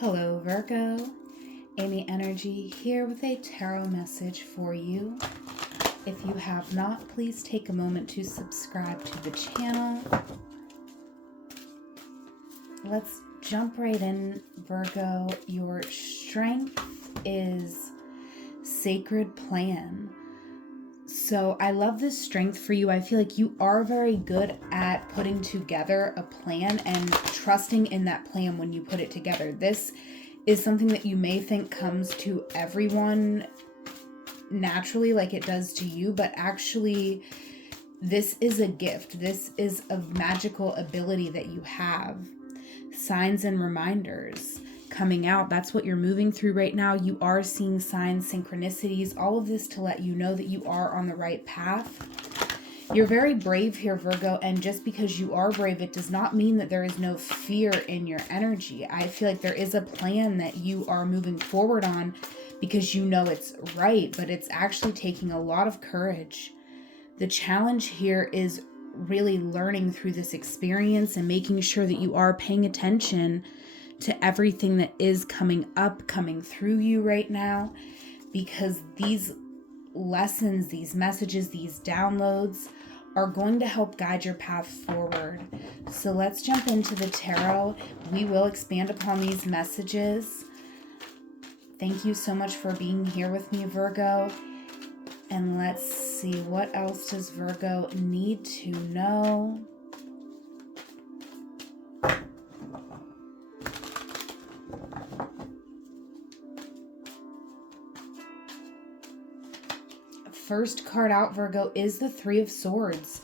Hello, Virgo. Amy Energy here with a tarot message for you. If you have not, please take a moment to subscribe to the channel. Let's jump right in, Virgo. Your strength is sacred plan. So I love this strength for you. I feel like you are very good at putting together a plan and trusting in that plan when you put it together. This is something that you may think comes to everyone naturally like it does to you, but actually this is a gift. This is a magical ability that you have. Signs and reminders coming out. That's what you're moving through right now. You are seeing signs, synchronicities, all of this to let you know that you are on the right path. You're very brave here, Virgo, and just because you are brave, it does not mean that there is no fear in your energy. I feel like there is a plan that you are moving forward on because you know it's right, but it's actually taking a lot of courage. The challenge here is really learning through this experience and making sure that you are paying attention to everything that is coming up, coming through you right now, because these lessons, these messages, these downloads are going to help guide your path forward. So let's jump into the tarot. We will expand upon these messages. Thank you so much for being here with me, Virgo. And let's see, what else does Virgo need to know? First card out, Virgo, is the Three of Swords.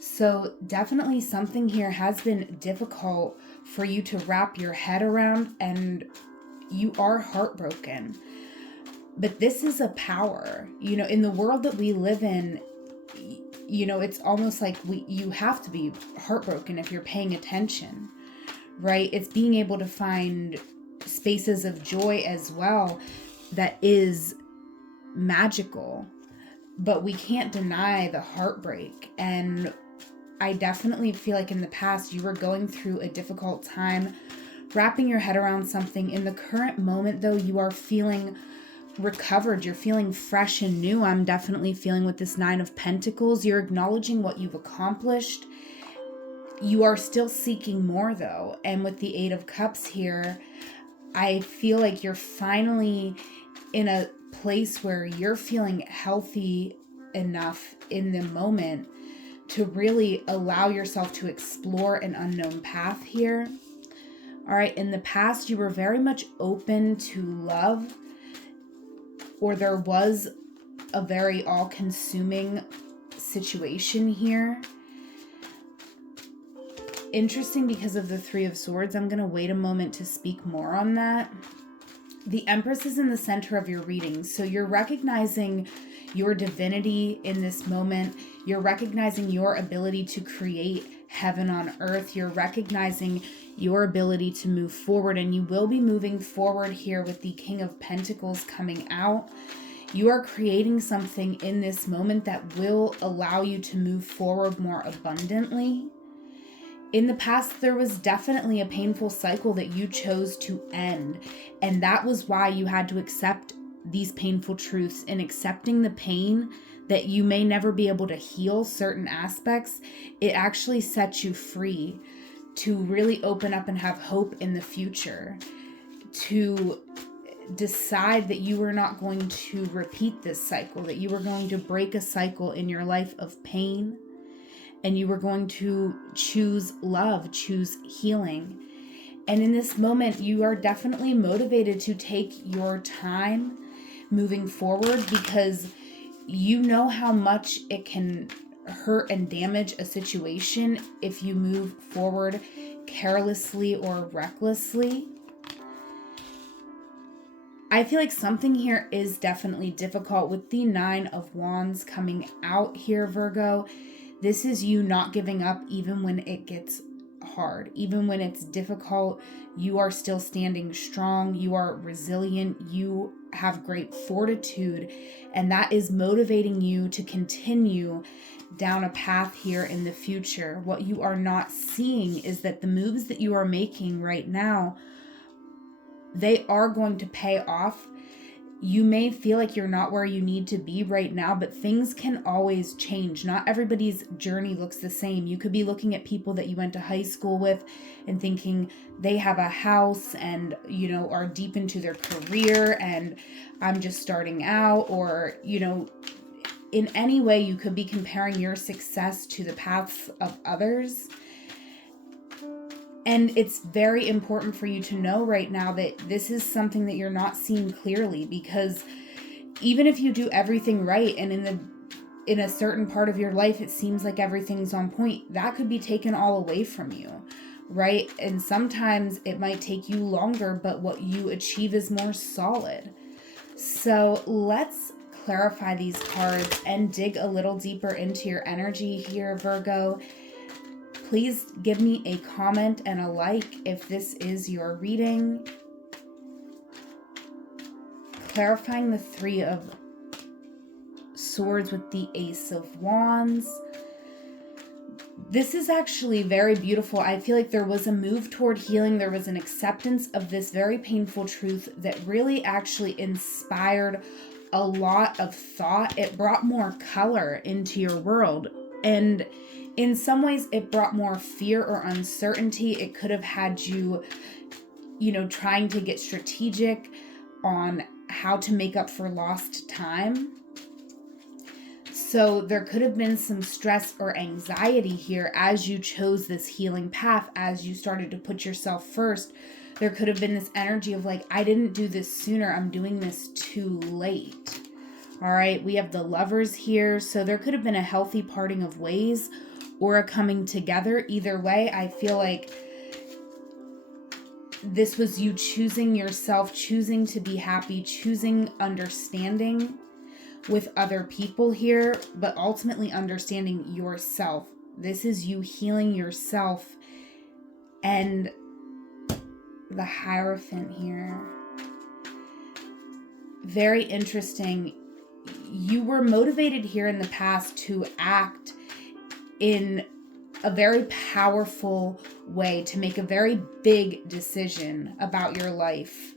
So definitely something here has been difficult for you to wrap your head around, and you are heartbroken. But this is a power. You know, in the world that we live in, you know, it's almost like you have to be heartbroken if you're paying attention, right? It's being able to find spaces of joy as well that is magical. But we can't deny the heartbreak. And I definitely feel like in the past you were going through a difficult time wrapping your head around something. In the current moment, though, you are feeling recovered. You're feeling fresh and new. I'm definitely feeling with this Nine of Pentacles. You're acknowledging what you've accomplished. You are still seeking more, though. And with the Eight of Cups here, I feel like you're finally in a place where you're feeling healthy enough in the moment to really allow yourself to explore an unknown path here. All right, in the past, you were very much open to love, or there was a very all-consuming situation here. Interesting, because of the Three of Swords, I'm going to wait a moment to speak more on that. The Empress is in the center of your reading, so you're recognizing your divinity in this moment. You're recognizing your ability to create heaven on earth. You're recognizing your ability to move forward, and you will be moving forward here with the King of Pentacles coming out. You are creating something in this moment that will allow you to move forward more abundantly. In the past, there was definitely a painful cycle that you chose to end, and that was why you had to accept these painful truths. In accepting the pain that you may never be able to heal certain aspects, it actually sets you free to really open up and have hope in the future, to decide that you were not going to repeat this cycle, that you were going to break a cycle in your life of pain, and you were going to choose love, choose healing. And in this moment, you are definitely motivated to take your time moving forward, because you know how much it can hurt and damage a situation if you move forward carelessly or recklessly. I feel like something here is definitely difficult with the Nine of Wands coming out here, Virgo. This is you not giving up even when it gets hard, even when it's difficult. You are still standing strong. You are resilient. You have great fortitude, and that is motivating you to continue down a path here in the future. What you are not seeing is that the moves that you are making right now they are going to pay off. You may feel like you're not where you need to be right now, but things can always change. Not everybody's journey looks the same. You could be looking at people that you went to high school with and thinking they have a house and, are deep into their career and I'm just starting out, or, in any way you could be comparing your success to the paths of others. And it's very important for you to know right now that this is something that you're not seeing clearly, because even if you do everything right and in a certain part of your life it seems like everything's on point, that could be taken all away from you, right? And sometimes it might take you longer, but what you achieve is more solid. So let's clarify these cards and dig a little deeper into your energy here, Virgo. Please give me a comment and a like if this is your reading. Clarifying the Three of Swords with the Ace of Wands. This is actually very beautiful. I feel like there was a move toward healing. There was an acceptance of this very painful truth that really actually inspired a lot of thought. It brought more color into your world. And in some ways, it brought more fear or uncertainty. It could have had you, trying to get strategic on how to make up for lost time. So there could have been some stress or anxiety here as you chose this healing path, as you started to put yourself first. There could have been this energy of like, I didn't do this sooner. I'm doing this too late. All right, we have the Lovers here. So there could have been a healthy parting of ways or a coming together. Either way, I feel like this was you choosing yourself, choosing to be happy, choosing understanding with other people here, but ultimately understanding yourself. This is you healing yourself. And the Hierophant here. Very interesting. You were motivated here in the past to act in a very powerful way, to make a very big decision about your life.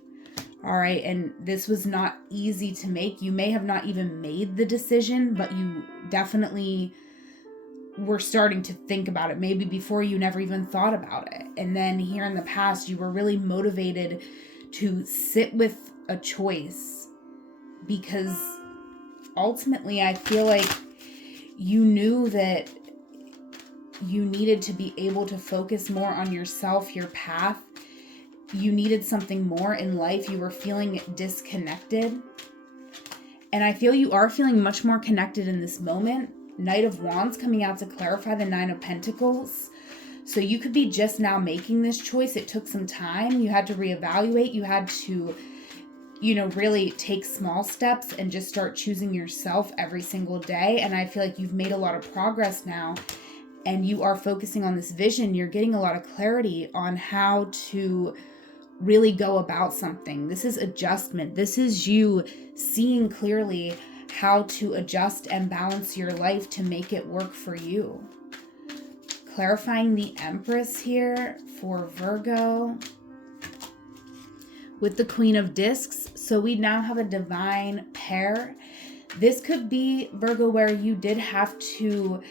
All right, and this was not easy to make. You may have not even made the decision, but you definitely were starting to think about it, maybe before you never even thought about it. And then here in the past, you were really motivated to sit with a choice, because ultimately I feel like you knew that you needed to be able to focus more on yourself, your path. You needed something more in life. You were feeling disconnected. And I feel you are feeling much more connected in this moment. Knight of Wands coming out to clarify the Nine of Pentacles. So you could be just now making this choice. It took some time. You had to reevaluate. You had to, really take small steps and just start choosing yourself every single day. And I feel like you've made a lot of progress now. And you are focusing on this vision. You're getting a lot of clarity on how to really go about something. This is adjustment. This is you seeing clearly how to adjust and balance your life to make it work for you. Clarifying the Empress here for Virgo with the Queen of Discs. So we now have a divine pair. This could be, Virgo, where you did have to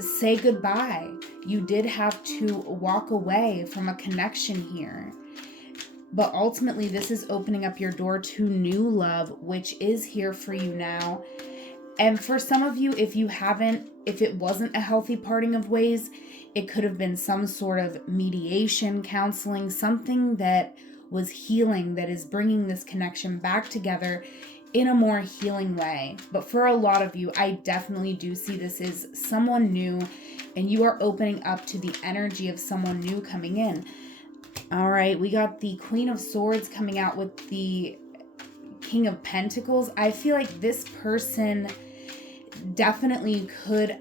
say goodbye. You did have to walk away from a connection here. But ultimately, this is opening up your door to new love, which is here for you now. And for some of you, if it wasn't a healthy parting of ways, it could have been some sort of mediation, counseling, something that was healing, that is bringing this connection back together in a more healing way. But for a lot of you, I definitely do see this as someone new, and you are opening up to the energy of someone new coming in. All right, we got the Queen of Swords coming out with the King of Pentacles. I feel like this person definitely could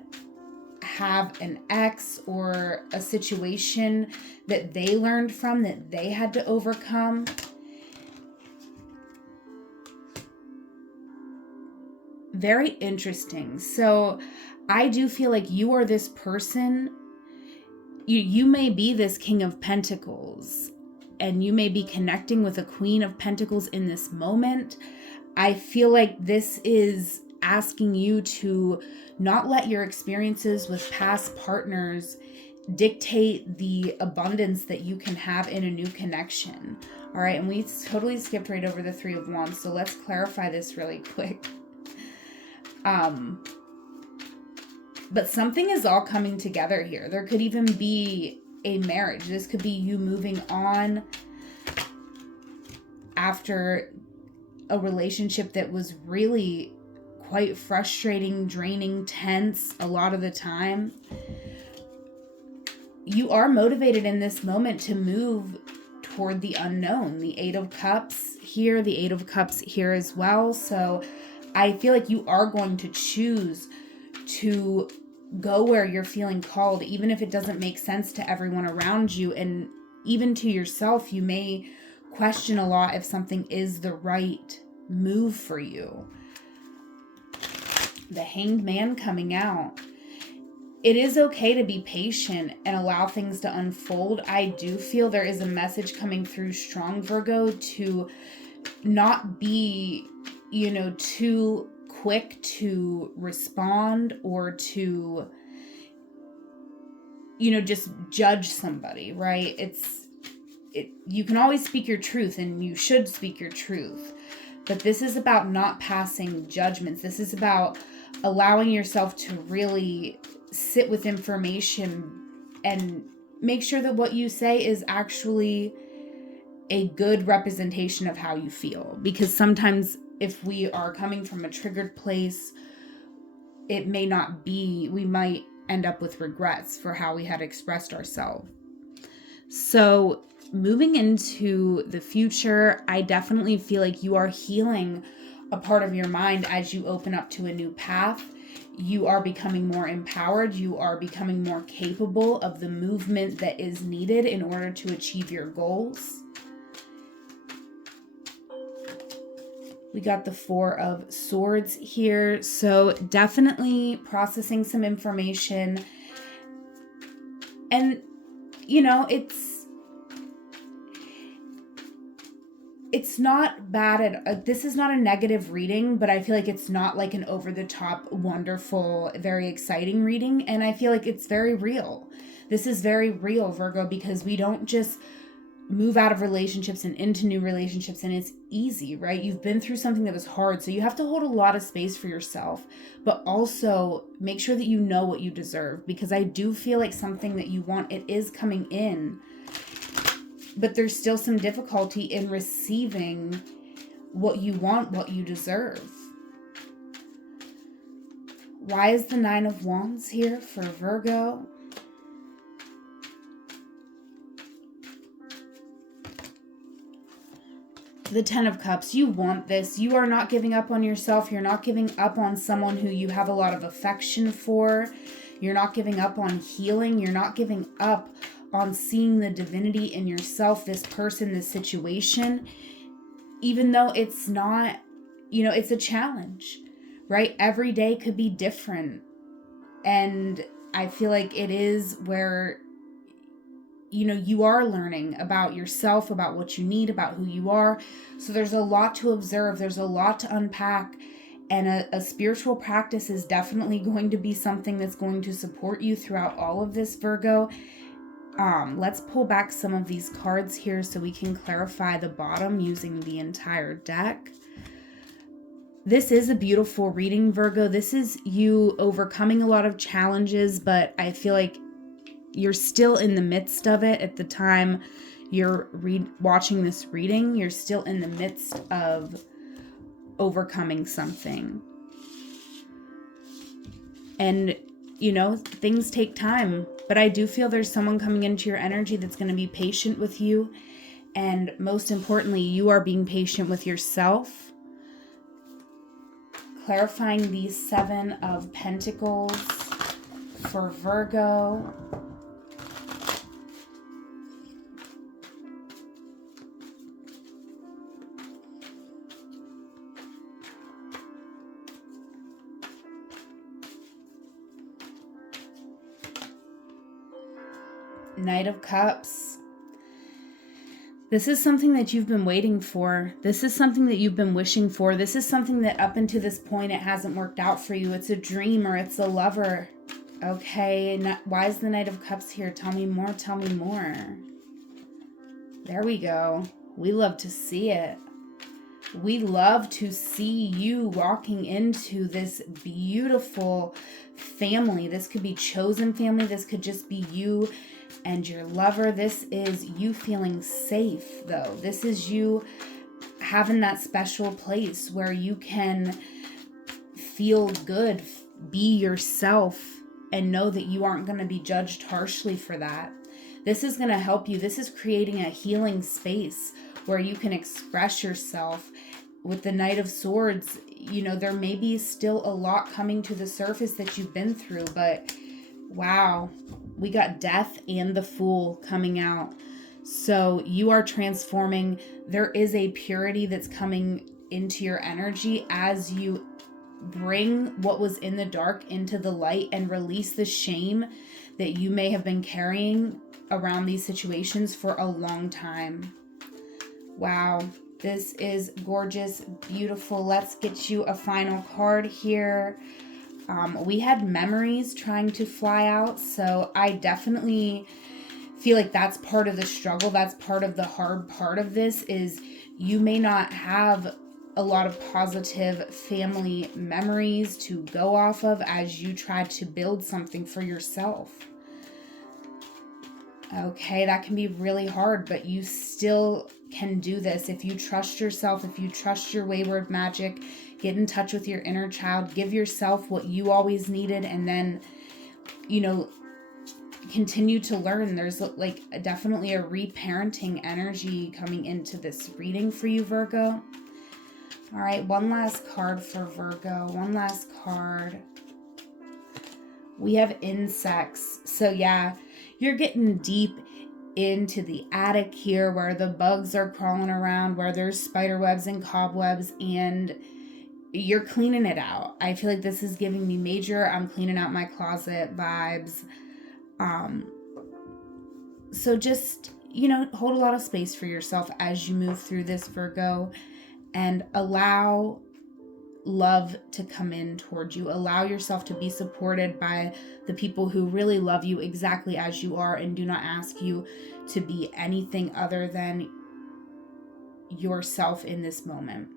have an ex or a situation that they learned from, that they had to overcome. Very interesting. So I do feel like you are this person. You may be this King of Pentacles, and you may be connecting with a Queen of Pentacles in this moment. I feel like this is asking you to not let your experiences with past partners dictate the abundance that you can have in a new connection. All right, and we totally skipped right over the Three of Wands, so let's clarify this really quick. But something is all coming together here. There could even be a marriage. This could be you moving on after a relationship that was really quite frustrating, draining, tense a lot of the time. You are motivated in this moment to move toward the unknown. The Eight of Cups here, the Eight of Cups here as well. So I feel like you are going to choose to go where you're feeling called, even if it doesn't make sense to everyone around you. And even to yourself, you may question a lot if something is the right move for you. The Hanged Man coming out. It is okay to be patient and allow things to unfold. I do feel there is a message coming through strong, Virgo, to not be, too quick to respond or to, just judge somebody, right? You can always speak your truth, and you should speak your truth. But this is about not passing judgments. This is about allowing yourself to really sit with information and make sure that what you say is actually a good representation of how you feel. Because sometimes if we are coming from a triggered place, it may not be, we might end up with regrets for how we had expressed ourselves. So moving into the future, I definitely feel like you are healing a part of your mind as you open up to a new path. You are becoming more empowered. You are becoming more capable of the movement that is needed in order to achieve your goals. We got the Four of Swords here. So definitely processing some information. And, it's not bad this is not a negative reading, but I feel like it's not like an over-the-top, wonderful, very exciting reading. And I feel like it's very real. This is very real, Virgo, because we don't just move out of relationships and into new relationships and it's easy, right? You've been through something that was hard, so you have to hold a lot of space for yourself, but also make sure that you know what you deserve, because I do feel like something that you want, it is coming in, but there's still some difficulty in receiving what you want, what you deserve. Why is the Nine of Wands here for Virgo? The Ten of Cups. You want this. You are not giving up on yourself. You're not giving up on someone who you have a lot of affection for. You're not giving up on healing. You're not giving up on seeing the divinity in yourself, this person, this situation, even though it's not, it's a challenge, right? Every day could be different. And I feel like it is where, you are learning about yourself, about what you need, about who you are. So there's a lot to observe. There's a lot to unpack. And a spiritual practice is definitely going to be something that's going to support you throughout all of this, Virgo. Let's pull back some of these cards here so we can clarify the bottom using the entire deck. This is a beautiful reading, Virgo. This is you overcoming a lot of challenges, but I feel like you're still in the midst of it at the time you're watching this reading. You're still in the midst of overcoming something. And, things take time. But I do feel there's someone coming into your energy that's going to be patient with you. And most importantly, you are being patient with yourself. Clarifying the Seven of Pentacles for Virgo. Knight of Cups. This is something that you've been waiting for. This is something that you've been wishing for. This is something that up until this point, it hasn't worked out for you. It's a dream or it's a lover. Okay, why is the Knight of Cups here? Tell me more, tell me more. There we go. We love to see it. We love to see you walking into this beautiful family. This could be chosen family. This could just be you and your lover. This is you feeling safe, though. This is you having that special place where you can feel good, be yourself, and know that you aren't going to be judged harshly for that. This is going to help you. This is creating a healing space where you can express yourself. With the Knight of Swords, you know, there may be still a lot coming to the surface that you've been through, but wow, we got Death and the Fool coming out. So you are transforming. There is a purity that's coming into your energy as you bring what was in the dark into the light and release the shame that you may have been carrying around these situations for a long time. Wow, this is gorgeous, beautiful. Let's get you a final card here. We had memories trying to fly out, so I definitely feel like that's part of the struggle. That's part of the hard part of this, is you may not have a lot of positive family memories to go off of as you try to build something for yourself. Okay, that can be really hard, but you still can do this. If you trust yourself, if you trust your wayward magic, get in touch with your inner child, give yourself what you always needed, and then, you know, continue to learn. There's like definitely a reparenting energy coming into this reading for you, Virgo. All right, one last card for Virgo. One last card. We have insects. So yeah, you're getting deep into the attic here where the bugs are crawling around, where there's spider webs and cobwebs, and you're cleaning it out. I feel like this is giving me major I'm cleaning out my closet vibes. So just, you know, hold a lot of space for yourself as you move through this, Virgo, and allow love to come in towards you. Allow yourself to be supported by the people who really love you exactly as you are and do not ask you to be anything other than yourself in this moment.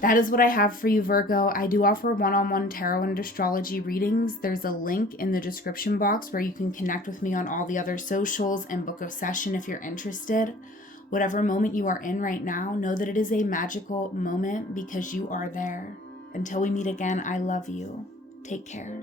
That is what I have for you, Virgo. I do offer one-on-one tarot and astrology readings. There's a link in the description box where you can connect with me on all the other socials and book a session if you're interested. Whatever moment you are in right now, know that it is a magical moment because you are there. Until we meet again, I love you. Take care.